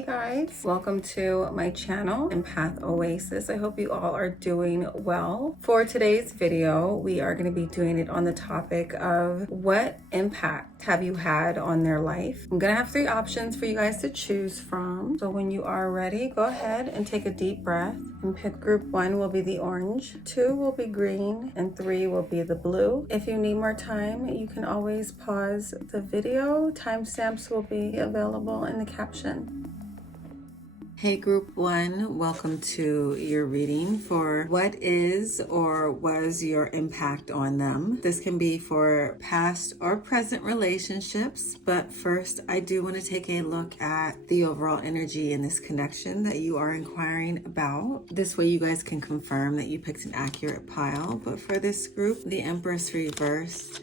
Hey guys, welcome to my channel, EmpathOasis. I hope you all are doing well. For today's video, we are going to be doing it on the topic of what impact have you had on their life. I'm going to have 3 options for you guys to choose from. So when you are ready, go ahead and take a deep breath and pick group 1 will be the orange, 2 will be green, and 3 will be the blue. If you need more time, you can always pause the video. Timestamps will be available in the caption. Hey group 1, welcome to your reading for what is or was your impact on them. This can be for past or present relationships, but first I do want to take a look at the overall energy in this connection that you are inquiring about. This way you guys can confirm that you picked an accurate pile. But for this group, the Empress reversed,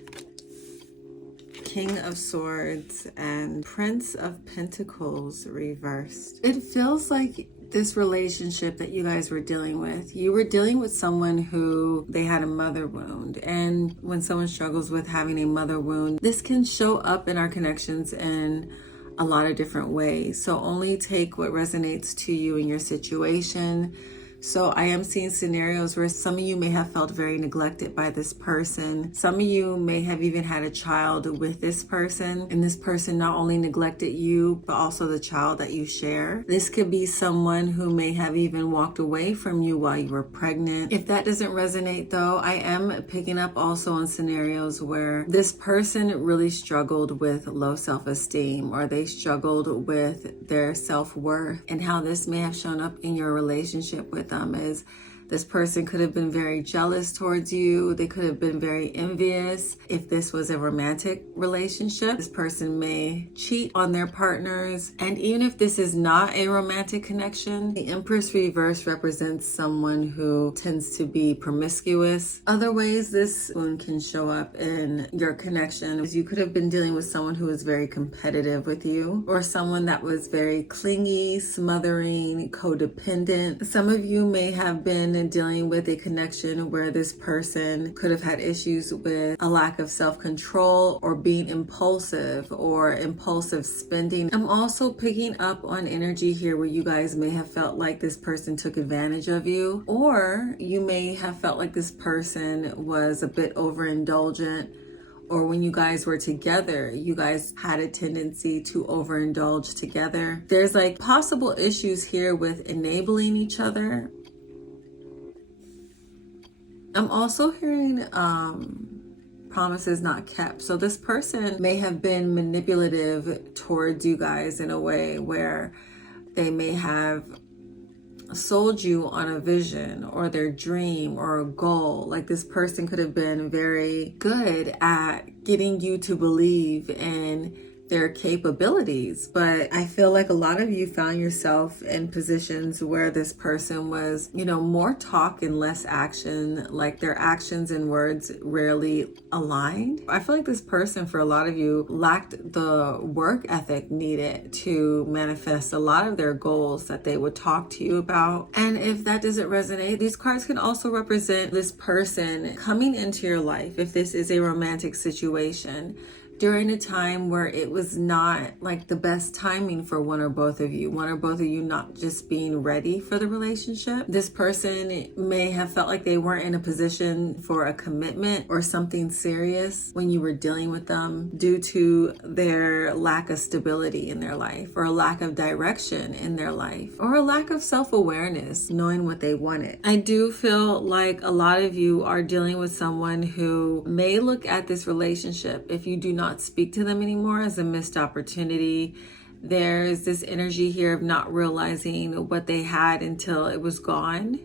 King of Swords, and Prince of Pentacles reversed. It feels like this relationship that you guys were dealing with, you were dealing with someone who they had a mother wound. And when someone struggles with having a mother wound, this can show up in our connections in a lot of different ways. So only take what resonates to you in your situation. So I am seeing scenarios where some of you may have felt very neglected by this person. Some of you may have even had a child with this person, and this person not only neglected you, but also the child that you share. This could be someone who may have even walked away from you while you were pregnant. If that doesn't resonate though, I am picking up also on scenarios where this person really struggled with low self-esteem, or they struggled with their self-worth, and how this may have shown up in your relationship with them is this person could have been very jealous towards you. They could have been very envious. If this was a romantic relationship, this person may cheat on their partners. And even if this is not a romantic connection, the Empress reverse represents someone who tends to be promiscuous. Other ways this one can show up in your connection is you could have been dealing with someone who was very competitive with you, or someone that was very clingy, smothering, codependent. Some of you may have been dealing with a connection where this person could have had issues with a lack of self-control, or being impulsive, or impulsive spending. I'm also picking up on energy here where you guys may have felt like this person took advantage of you, or you may have felt like this person was a bit overindulgent, or when you guys were together, you guys had a tendency to overindulge together. There's like possible issues here with enabling each other. I'm also hearing promises not kept. So this person may have been manipulative towards you guys in a way where they may have sold you on a vision or their dream or a goal. Like this person could have been very good at getting you to believe in their capabilities, but I feel like a lot of you found yourself in positions where this person was, more talk and less action, like their actions and words rarely aligned. I feel like this person, for a lot of you, lacked the work ethic needed to manifest a lot of their goals that they would talk to you about. And if that doesn't resonate, these cards can also represent this person coming into your life, if this is a romantic situation, during a time where it was not like the best timing for one or both of you not just being ready for the relationship. This person may have felt like they weren't in a position for a commitment or something serious when you were dealing with them, due to their lack of stability in their life, or a lack of direction in their life, or a lack of self-awareness, knowing what they wanted. I do feel like a lot of you are dealing with someone who may look at this relationship, if you do not speak to them anymore, as a missed opportunity. There's this energy here of not realizing what they had until it was gone.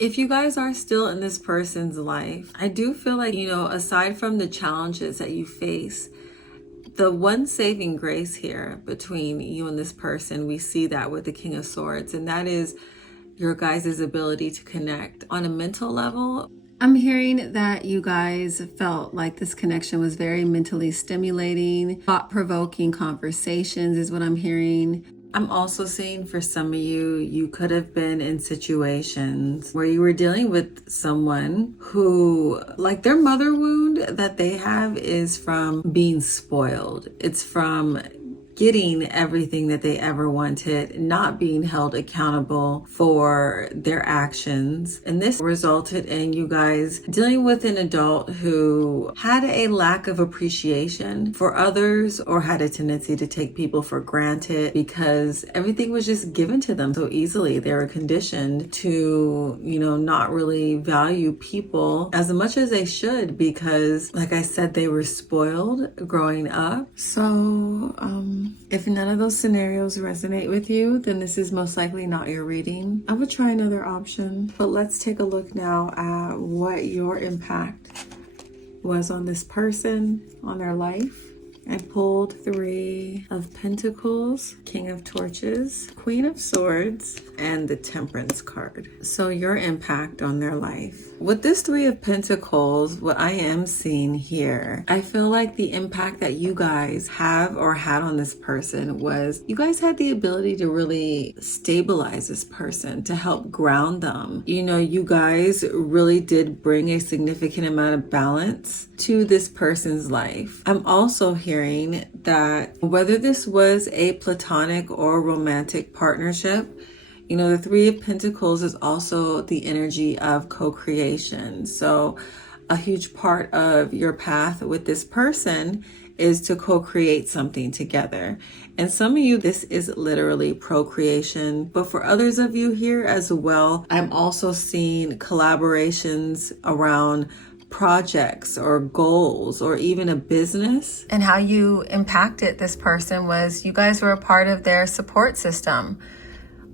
If you guys are still in this person's life, I do feel like, aside from the challenges that you face, the one saving grace here between you and this person, we see that with the King of Swords, and that is your guys' ability to connect on a mental level. I'm hearing that you guys felt like this connection was very mentally stimulating, thought-provoking conversations is what I'm hearing. I'm also seeing for some of you, you could have been in situations where you were dealing with someone who, like, their mother wound that they have is from being spoiled. It's from getting everything that they ever wanted, not being held accountable for their actions. And this resulted in you guys dealing with an adult who had a lack of appreciation for others, or had a tendency to take people for granted because everything was just given to them so easily. They were conditioned to, not really value people as much as they should because, like I said, they were spoiled growing up. So, if none of those scenarios resonate with you, then this is most likely not your reading. I would try another option, but let's take a look now at what your impact was on this person, on their life. I pulled 3 of Pentacles, King of Torches, Queen of Swords, and the Temperance card. So your impact on their life. With this 3 of Pentacles, what I am seeing here, I feel like the impact that you guys have or had on this person was you guys had the ability to really stabilize this person, to help ground them. You guys really did bring a significant amount of balance to this person's life. I'm also hearing that whether this was a platonic or romantic partnership, the 3 of Pentacles is also the energy of co-creation. So a huge part of your path with this person is to co-create something together. And some of you, this is literally procreation. But for others of you here as well, I'm also seeing collaborations around projects or goals or even a business. And how you impacted this person was you guys were a part of their support system,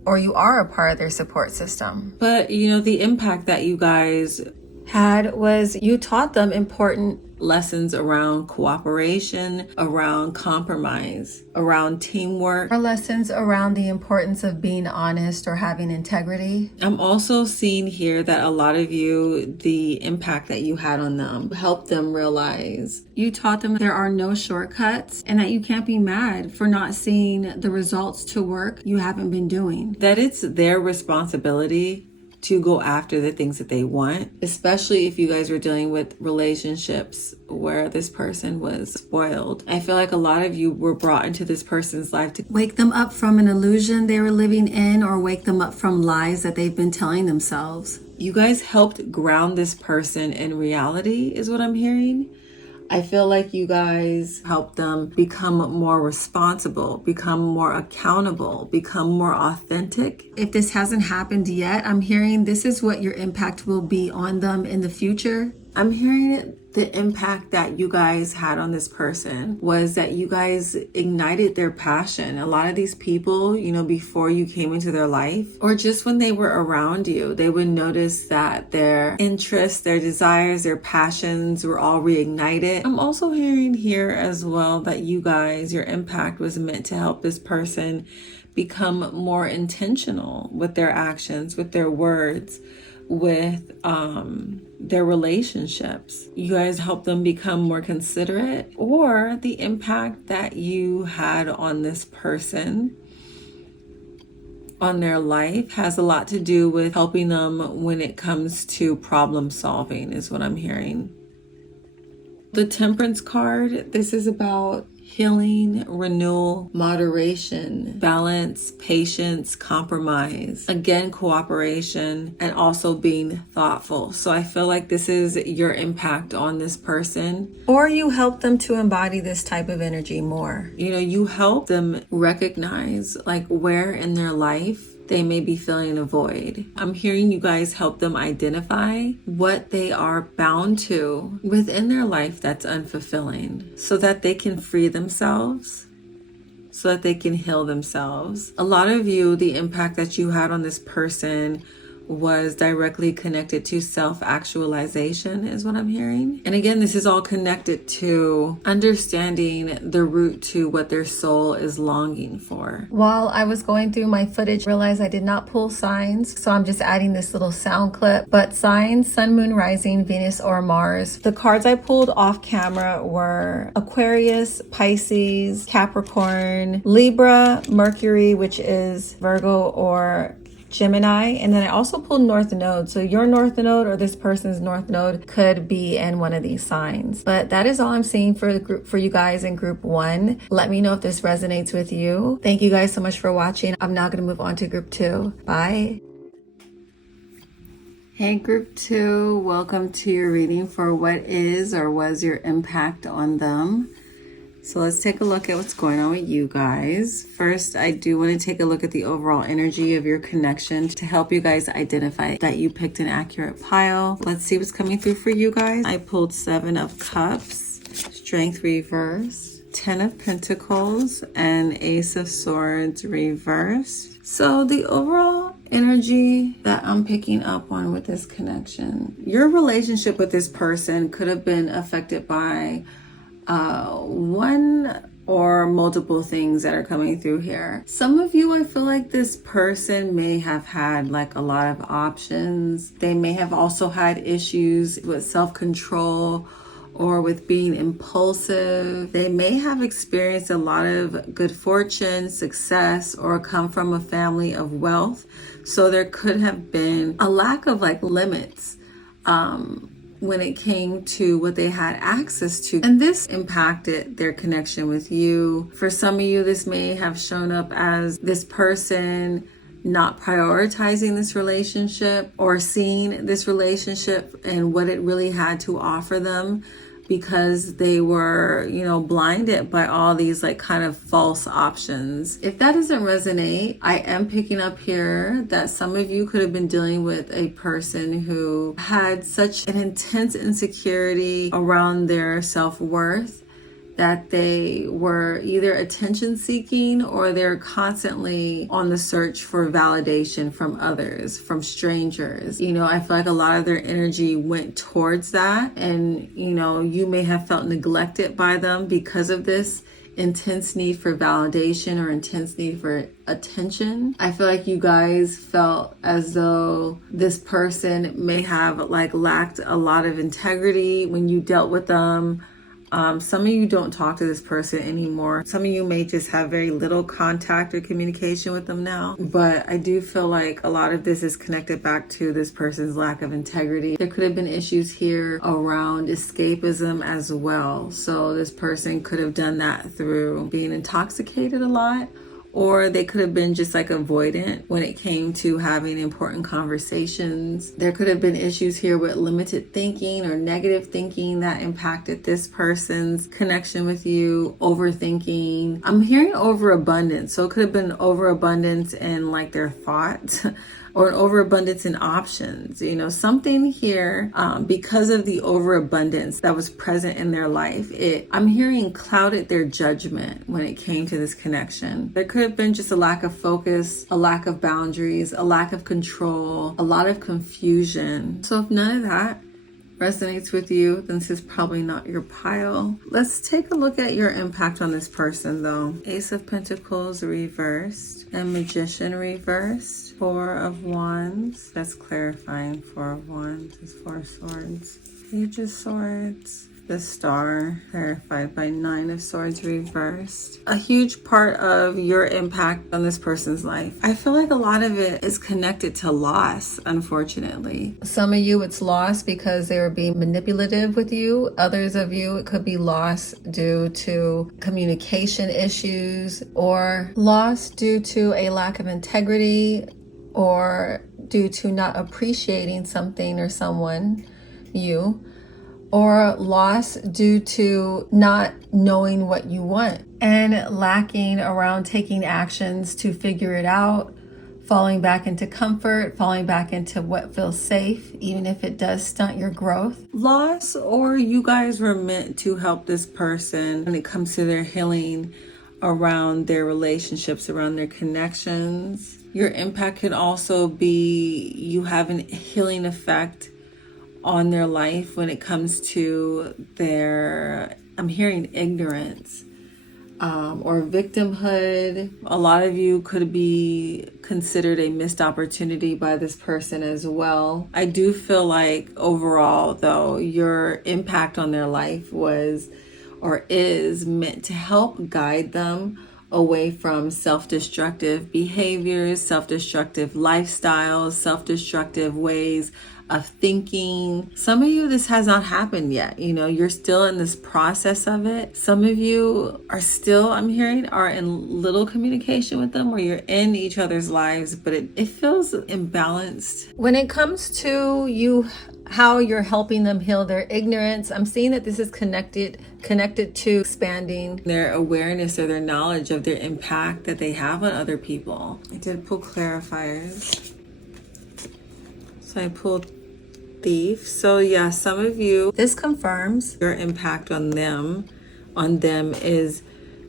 or you are a part of their support system. But the impact that you guys had was you taught them important lessons around cooperation, around compromise, around teamwork, or lessons around the importance of being honest or having integrity. I'm also seeing here that a lot of you, the impact that you had on them helped them realize you taught them there are no shortcuts and that you can't be mad for not seeing the results to work you haven't been doing. That it's their responsibility to go after the things that they want, especially if you guys were dealing with relationships where this person was spoiled. I feel like a lot of you were brought into this person's life to wake them up from an illusion they were living in, or wake them up from lies that they've been telling themselves. You guys helped ground this person in reality, is what I'm hearing. I feel like you guys helped them become more responsible, become more accountable, become more authentic. If this hasn't happened yet, I'm hearing this is what your impact will be on them in the future. I'm hearing the impact that you guys had on this person was that you guys ignited their passion. A lot of these people, before you came into their life, or just when they were around you, they would notice that their interests, their desires, their passions were all reignited. I'm also hearing here as well that you guys, your impact was meant to help this person become more intentional with their actions, with their words, with their relationships. You guys help them become more considerate, or the impact that you had on this person, on their life, has a lot to do with helping them when it comes to problem solving, is what I'm hearing. The Temperance card, this is about healing, renewal, moderation, balance, patience, compromise, again, cooperation, and also being thoughtful. So I feel like this is your impact on this person, or you help them to embody this type of energy more. You help them recognize where in their life they may be feeling a void. I'm hearing you guys help them identify what they are bound to within their life that's unfulfilling, so that they can free themselves, so that they can heal themselves. A lot of you, the impact that you had on this person was directly connected to self-actualization, is what I'm hearing. And again, this is all connected to understanding the root to what their soul is longing for. While I was going through my footage, I realized I did not pull signs, so I'm just adding this little sound clip. But signs: Sun, Moon, Rising, Venus, or Mars. The cards I pulled off camera were Aquarius, Pisces, Capricorn, Libra, Mercury, which is Virgo or Gemini, and then I also pulled North Node. So your North Node or this person's North Node could be in one of these signs. But that is all I'm seeing for the group, for you guys in group 1. Let me know if this resonates with you. Thank you guys so much for watching. I'm now going to move on to group 2. Bye. Hey group 2, welcome to your reading for what is or was your impact on them. So let's take a look at what's going on with you guys. First, I do want to take a look at the overall energy of your connection to help you guys identify that you picked an accurate pile. Let's see what's coming through for you guys. I pulled 7 of Cups, Strength reverse, 10 of Pentacles, and Ace of Swords reversed. So the overall energy that I'm picking up on with this connection, your relationship with this person could have been affected by one or multiple things that are coming through here. Some of you, I feel like this person may have had like a lot of options. They may have also had issues with self-control or with being impulsive. They may have experienced a lot of good fortune, success, or come from a family of wealth. So there could have been a lack of like limits when it came to what they had access to. And this impacted their connection with you. For some of you, this may have shown up as this person not prioritizing this relationship or seeing this relationship and what it really had to offer them, because they were, blinded by all these like kind of false options. If that doesn't resonate, I am picking up here that some of you could have been dealing with a person who had such an intense insecurity around their self-worth that they were either attention seeking or they're constantly on the search for validation from others, from strangers. I feel like a lot of their energy went towards that. And, you may have felt neglected by them because of this intense need for validation or intense need for attention. I feel like you guys felt as though this person may have like lacked a lot of integrity when you dealt with them. Some of you don't talk to this person anymore. Some of you may just have very little contact or communication with them now. But I do feel like a lot of this is connected back to this person's lack of integrity. There could have been issues here around escapism as well. So this person could have done that through being intoxicated a lot, or they could have been just like avoidant when it came to having important conversations. There could have been issues here with limited thinking or negative thinking that impacted this person's connection with you. Overthinking. I'm hearing overabundance. So it could have been overabundance in like their thoughts or an overabundance in options. Something here, because of the overabundance that was present in their life, I'm hearing clouded their judgment when it came to this connection. There could have been just a lack of focus, a lack of boundaries, a lack of control, a lot of confusion. So if none of that resonates with you, then this is probably not your pile. Let's take a look at your impact on this person though. Ace of Pentacles reversed and Magician reversed. 4 of Wands. That's clarifying. 4 of Wands is 4 of Swords. Page of Swords. The Star, clarified by 9 of Swords reversed. A huge part of your impact on this person's life, I feel like a lot of it is connected to loss, unfortunately. Some of you, it's loss because they were being manipulative with you. Others of you, it could be loss due to communication issues, or loss due to a lack of integrity, or due to not appreciating something or someone, or loss due to not knowing what you want and lacking around taking actions to figure it out, falling back into comfort, falling back into what feels safe, even if it does stunt your growth. Loss, or you guys were meant to help this person when it comes to their healing around their relationships, around their connections. Your impact could also be you have a healing effect on their life when it comes to their, I'm hearing ignorance, or victimhood. A lot of you could be considered a missed opportunity by this person as well. I do feel like overall though, your impact on their life was or is meant to help guide them away from self-destructive behaviors, self-destructive lifestyles, self-destructive ways of thinking. Some of you, this has not happened yet. You know, you're still in this process of it. Some of you are still, I'm hearing, are in little communication with them, where you're in each other's lives, but it feels imbalanced. When it comes to you, how you're helping them heal their ignorance, I'm seeing that this is connected to expanding their awareness or their knowledge of their impact that they have on other people. I did pull clarifiers. So I pulled Thief. So yeah, some of you, this confirms your impact on them is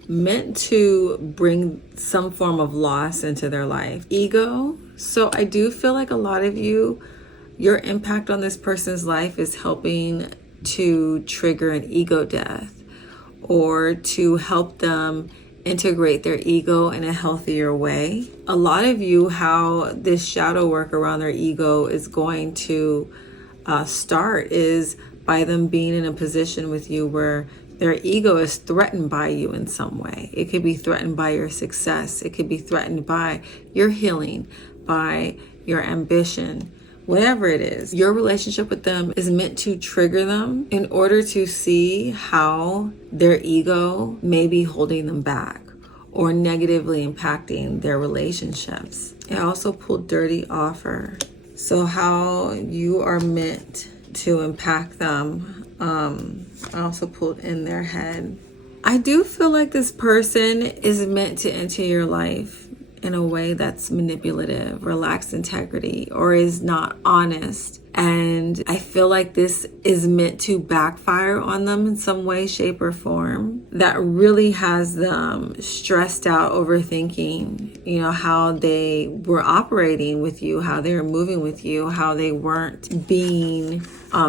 meant to bring some form of loss into their life. Ego. So I do feel like a lot of you, your impact on this person's life is helping to trigger an ego death, or to help them integrate their ego in a healthier way. A lot of you, how this shadow work around their ego is going to start is by them being in a position with you where their ego is threatened by you in some way. It could be threatened by your success. It could be threatened by your healing, by your ambition. Whatever it is, your relationship with them is meant to trigger them in order to see how their ego may be holding them back or negatively impacting their relationships. I also pulled Dirty Offer. So how you are meant to impact them. I also pulled In Their Head. I do feel like this person is meant to enter your life in a way that's manipulative, or lacks integrity, or is not honest. And I feel like this is meant to backfire on them in some way, shape, or form. That really has them stressed out, overthinking, you know, how they were operating with you, how they were moving with you, how they weren't being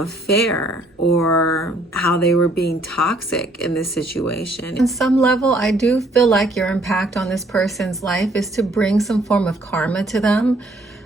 fair, or how they were being toxic in this situation. On some level, I do feel like your impact on this person's life is to bring some form of karma to them,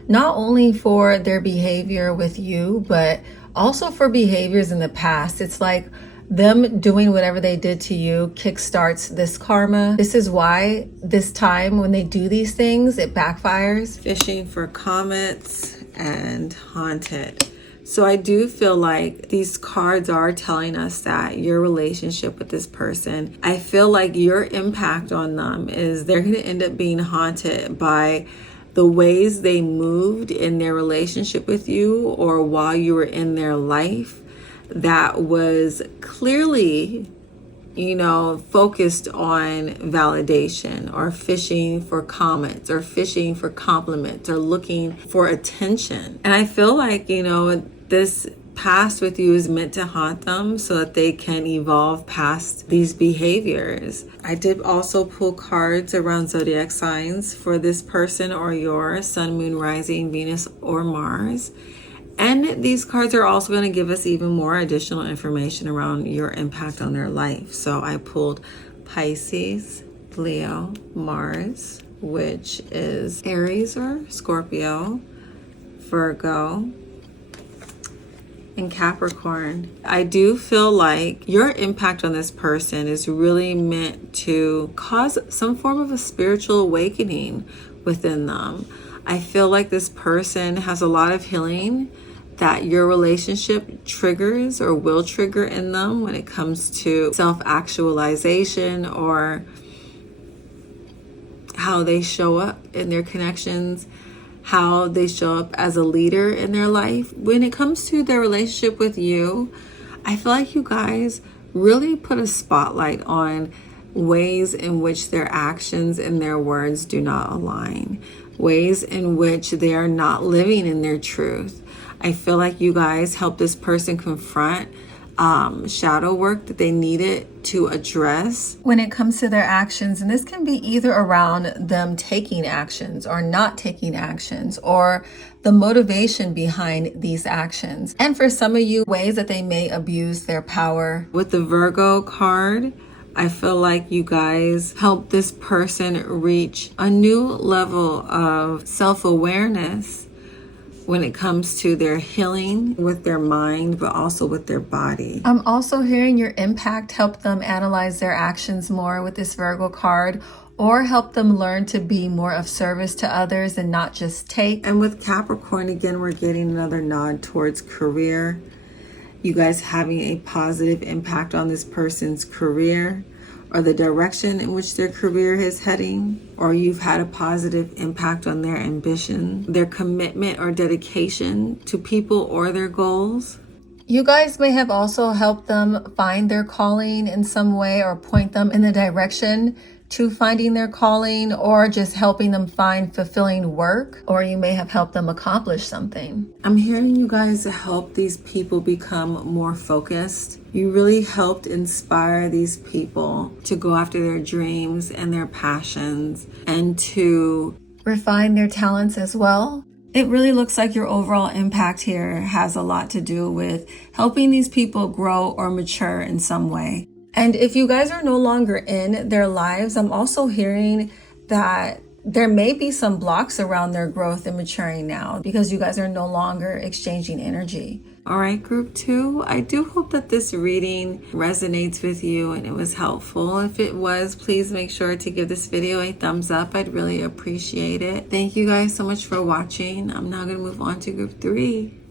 not only for their behavior with you, but also for behaviors in the past. It's like them doing whatever they did to you kickstarts this karma. This is why this time when they do these things, it backfires. Fishing for Comets and Haunted. So I do feel like these cards are telling us that your relationship with this person, I feel like your impact on them is they're going to end up being haunted by the ways they moved in their relationship with you, or while you were in their life, that was clearly, you know, focused on validation, or fishing for comments, or fishing for compliments, or looking for attention. And I feel like, you know, this past with you is meant to haunt them so that they can evolve past these behaviors. I did also pull cards around zodiac signs for this person, or your sun, moon, rising, Venus, or Mars. And these cards are also going to give us even more additional information around your impact on their life. So I pulled Pisces, Leo, Mars, which is Aries or Scorpio, Virgo, and Capricorn. I do feel like your impact on this person is really meant to cause some form of a spiritual awakening within them. I feel like this person has a lot of healing that your relationship triggers or will trigger in them when it comes to self-actualization, or how they show up in their connections, how they show up as a leader in their life. When it comes to their relationship with you, I feel like you guys really put a spotlight on ways in which their actions and their words do not align, ways in which they are not living in their truth. I feel like you guys help this person confront shadow work that they needed to address when it comes to their actions. And this can be either around them taking actions or not taking actions, or the motivation behind these actions. And for some of you, ways that they may abuse their power. With the Virgo card, I feel like you guys help this person reach a new level of self-awareness when it comes to their healing with their mind, but also with their body. I'm also hearing your impact help them analyze their actions more with this Virgo card, or help them learn to be more of service to others and not just take. And with Capricorn, again, we're getting another nod towards career. You guys having a positive impact on this person's career or the direction in which their career is heading, or you've had a positive impact on their ambition, their commitment or dedication to people or their goals. You guys may have also helped them find their calling in some way or point them in the direction to finding their calling, or just helping them find fulfilling work, or you may have helped them accomplish something. I'm hearing you guys help these people become more focused. You really helped inspire these people to go after their dreams and their passions and to refine their talents as well. It really looks like your overall impact here has a lot to do with helping these people grow or mature in some way. And if you guys are no longer in their lives, I'm also hearing that there may be some blocks around their growth and maturing now because you guys are no longer exchanging energy. All right, group 2, I do hope that this reading resonates with you and it was helpful. If it was, please make sure to give this video a thumbs up. I'd really appreciate it. Thank you guys so much for watching. I'm now going to move on to group 3.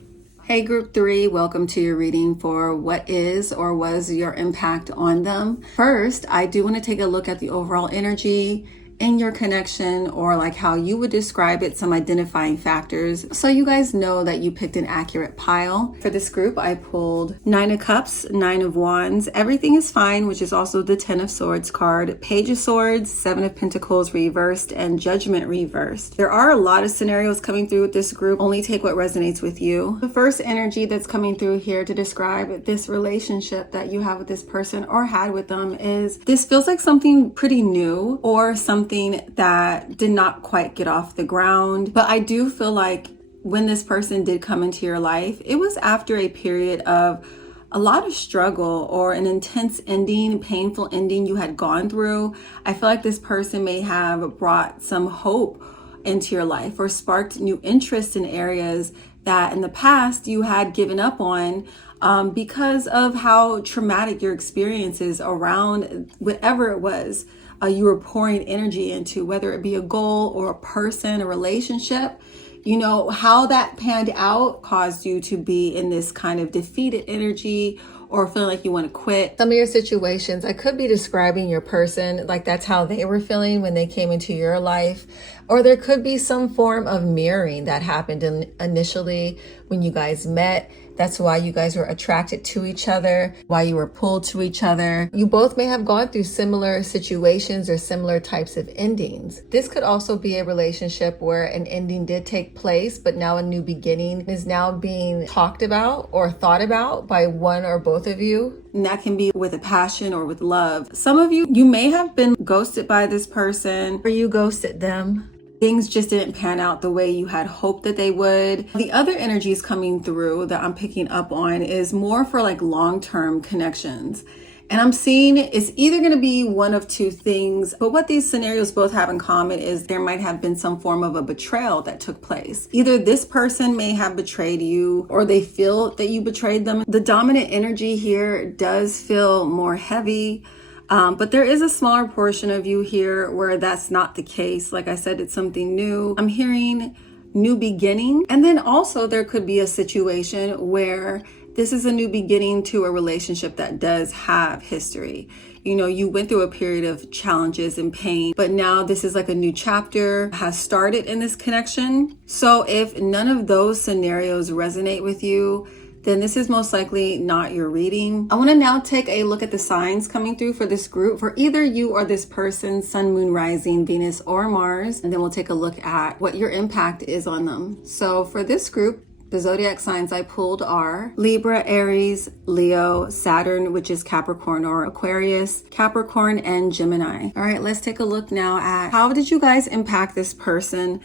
Hey group 3, welcome to your reading for what is or was your impact on them. First, I do want to take a look at the overall energy in your connection, or like how you would describe it, some identifying factors, so you guys know that you picked an accurate pile. For this group, I pulled 9 of Cups, 9 of Wands, Everything is Fine, which is also the 10 of Swords card, Page of Swords, 7 of Pentacles reversed, and Judgment reversed. There are a lot of scenarios coming through with this group. Only take what resonates with you. The first energy that's coming through here to describe this relationship that you have with this person or had with them is this feels like something pretty new, or something that did not quite get off the ground. But I do feel like when this person did come into your life, it was after a period of a lot of struggle or an intense ending, painful ending you had gone through. I feel like this person may have brought some hope into your life or sparked new interest in areas that in the past you had given up on because of how traumatic your experiences around whatever it was you were pouring energy into, whether it be a goal or a person, a relationship. You know, how that panned out caused you to be in this kind of defeated energy or feeling like you want to quit. Some of your situations, I could be describing your person like that's how they were feeling when they came into your life. Or there could be some form of mirroring that happened initially when you guys met. That's why you guys were attracted to each other, why you were pulled to each other. You both may have gone through similar situations or similar types of endings. This could also be a relationship where an ending did take place, but now a new beginning is now being talked about or thought about by one or both of you. And that can be with a passion or with love. Some of you, you may have been ghosted by this person, or you ghosted them. Things just didn't pan out the way you had hoped that they would. The other energies coming through that I'm picking up on is more for like long-term connections. And I'm seeing it's either going to be one of two things, but what these scenarios both have in common is there might have been some form of a betrayal that took place. Either this person may have betrayed you or they feel that you betrayed them. The dominant energy here does feel more heavy. But there is a smaller portion of you here where that's not the case. Like I said, it's something new. I'm hearing new beginning. And then also there could be a situation where this is a new beginning to a relationship that does have history. You know, you went through a period of challenges and pain, but now this is like a new chapter has started in this connection. So if none of those scenarios resonate with you, then this is most likely not your reading. I want to now take a look at the signs coming through for this group for either you or this person, Sun, Moon, Rising, Venus, or Mars. And then we'll take a look at what your impact is on them. So for this group, the zodiac signs I pulled are Libra, Aries, Leo, Saturn, which is Capricorn or Aquarius, Capricorn, and Gemini. All right, let's take a look now at how did you guys impact this person.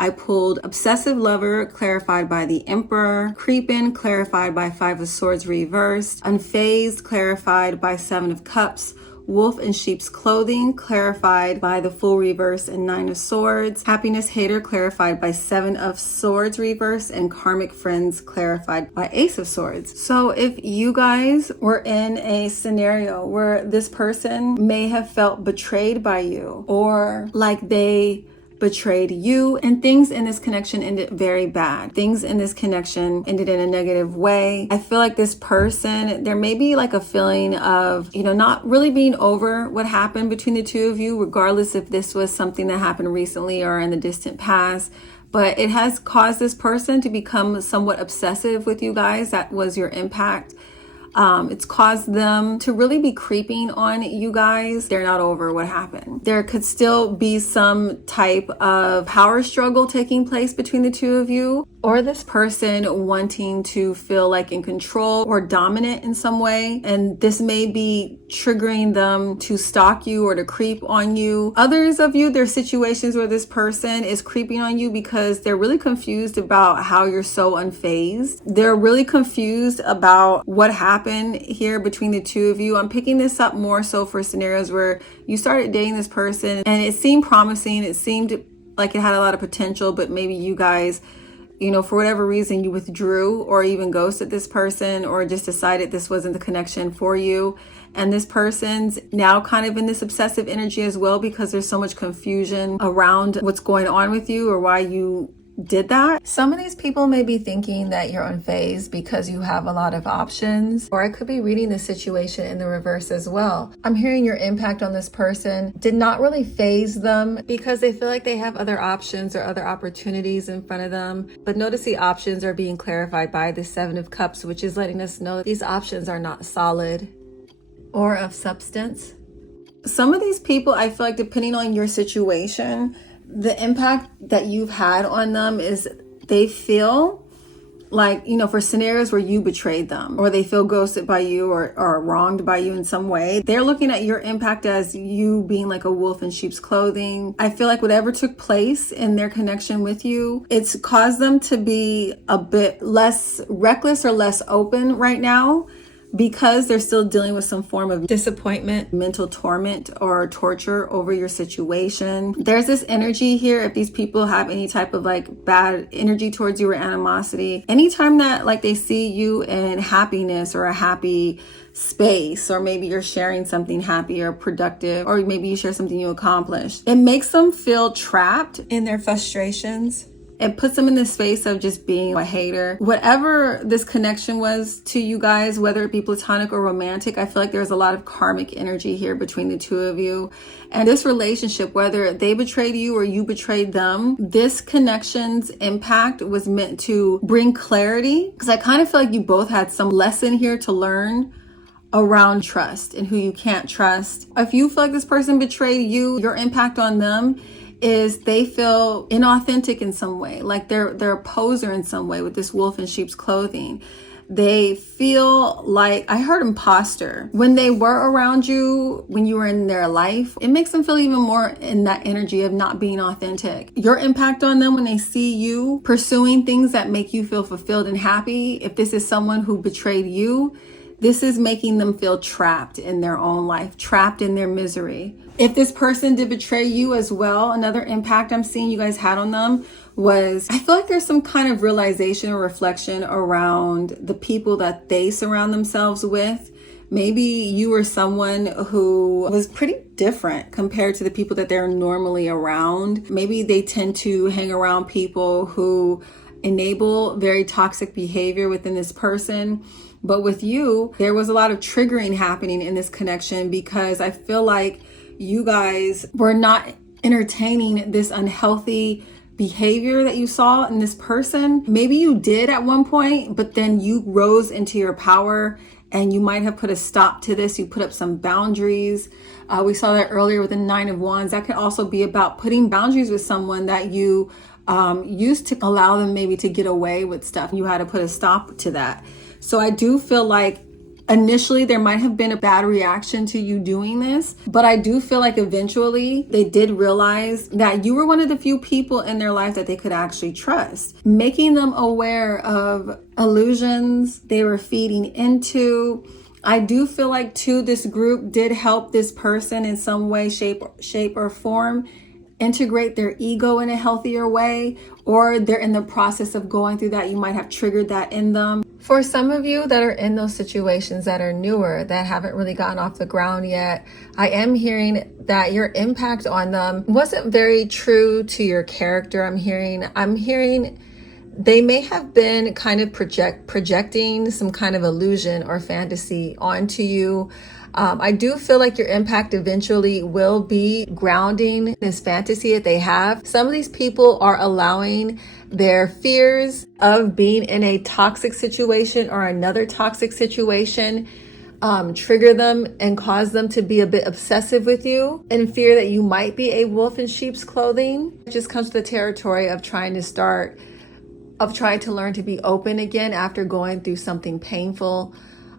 I pulled Obsessive Lover, clarified by the Emperor, Creepin', clarified by 5 of Swords reversed, Unfazed, clarified by 7 of Cups, wolf in sheep's clothing, clarified by the Fool reverse and 9 of Swords. Happiness hater, clarified by 7 of Swords reverse, and karmic friends, clarified by Ace of Swords. So if you guys were in a scenario where this person may have felt betrayed by you, or like they betrayed you, and things in this connection ended very bad. Things in this connection ended in a negative way. I feel like this person, there may be like a feeling of, not really being over what happened between the two of you, regardless if this was something that happened recently or in the distant past. But it has caused this person to become somewhat obsessive with you guys. That was your impact. It's caused them to really be creeping on you guys. They're not over what happened. There could still be some type of power struggle taking place between the two of you, or this person wanting to feel like in control or dominant in some way. And this may be triggering them to stalk you or to creep on you. Others of you, there's situations where this person is creeping on you because they're really confused about how you're so unfazed. They're really confused about what happened here between the two of you. I'm picking this up more so for scenarios where you started dating this person and it seemed promising. It seemed like it had a lot of potential, but maybe you guys, for whatever reason, you withdrew or even ghosted this person, or just decided this wasn't the connection for you. And this person's now kind of in this obsessive energy as well, because there's so much confusion around what's going on with you or why you did that. Some of these people may be thinking that you're unfazed because you have a lot of options, or I could be reading the situation in the reverse as well. I'm hearing your impact on this person did not really faze them because they feel like they have other options or other opportunities in front of them. But notice the options are being clarified by the 7 of Cups, which is letting us know that these options are not solid or of substance. Some of these people, I feel like, depending on your situation, the impact that you've had on them is they feel like, for scenarios where you betrayed them, or they feel ghosted by you or wronged by you in some way, they're looking at your impact as you being like a wolf in sheep's clothing. I feel like whatever took place in their connection with you, it's caused them to be a bit less reckless or less open right now, because they're still dealing with some form of disappointment, mental torment, or torture over your situation. There's this energy here. If these people have any type of like bad energy towards you or animosity, anytime that like they see you in happiness or a happy space, or maybe you're sharing something happy or productive, or maybe you share something you accomplished, it makes them feel trapped in their frustrations. It puts them in this space of just being a hater. Whatever this connection was to you guys, whether it be platonic or romantic, I feel like there's a lot of karmic energy here between the two of you. And this relationship, whether they betrayed you or you betrayed them, this connection's impact was meant to bring clarity. Because I kind of feel like you both had some lesson here to learn around trust and who you can't trust. If you feel like this person betrayed you, your impact on them is they feel inauthentic in some way, like they're a poser in some way with this wolf in sheep's clothing. They feel like, I heard imposter. When they were around you, when you were in their life, it makes them feel even more in that energy of not being authentic. Your impact on them when they see you pursuing things that make you feel fulfilled and happy, if this is someone who betrayed you, this is making them feel trapped in their own life, trapped in their misery. If this person did betray you as well, another impact I'm seeing you guys had on them was, I feel like there's some kind of realization or reflection around the people that they surround themselves with. Maybe you were someone who was pretty different compared to the people that they're normally around. Maybe they tend to hang around people who enable very toxic behavior within this person. But with you, there was a lot of triggering happening in this connection, because I feel like you guys were not entertaining this unhealthy behavior that you saw in this person. Maybe you did at one point, but then you rose into your power and you might have put a stop to this. You put up some boundaries. We saw that earlier with the 9 of Wands. That can also be about putting boundaries with someone that you used to allow them maybe to get away with stuff. You had to put a stop to that. So I do feel like initially there might have been a bad reaction to you doing this, but I do feel like eventually they did realize that you were one of the few people in their life that they could actually trust, making them aware of illusions they were feeding into, I do feel like too, this group did help this person in some way, shape or form integrate their ego in a healthier way, or they're in the process of going through that. You might have triggered that in them. For some of you that are in those situations that are newer, that haven't really gotten off the ground yet, I am hearing that your impact on them wasn't very true to your character. I'm hearing they may have been kind of projecting some kind of illusion or fantasy onto you. I do feel like your impact eventually will be grounding this fantasy that they have. Some of these people are allowing their fears of being in a toxic situation or another toxic situation trigger them and cause them to be a bit obsessive with you and fear that you might be a wolf in sheep's clothing. It just comes to the territory of trying to learn to be open again after going through something painful.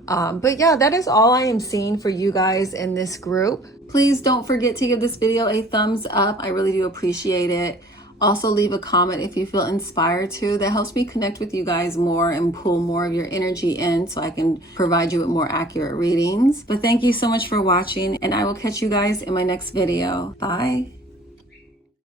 But yeah, that is all I am seeing for you guys in this group. Please don't forget to give this video a thumbs up. I really do appreciate it. Also leave a comment if you feel inspired to. That helps me connect with you guys more and pull more of your energy in so I can provide you with more accurate readings. But thank you so much for watching, and I will catch you guys in my next video. Bye.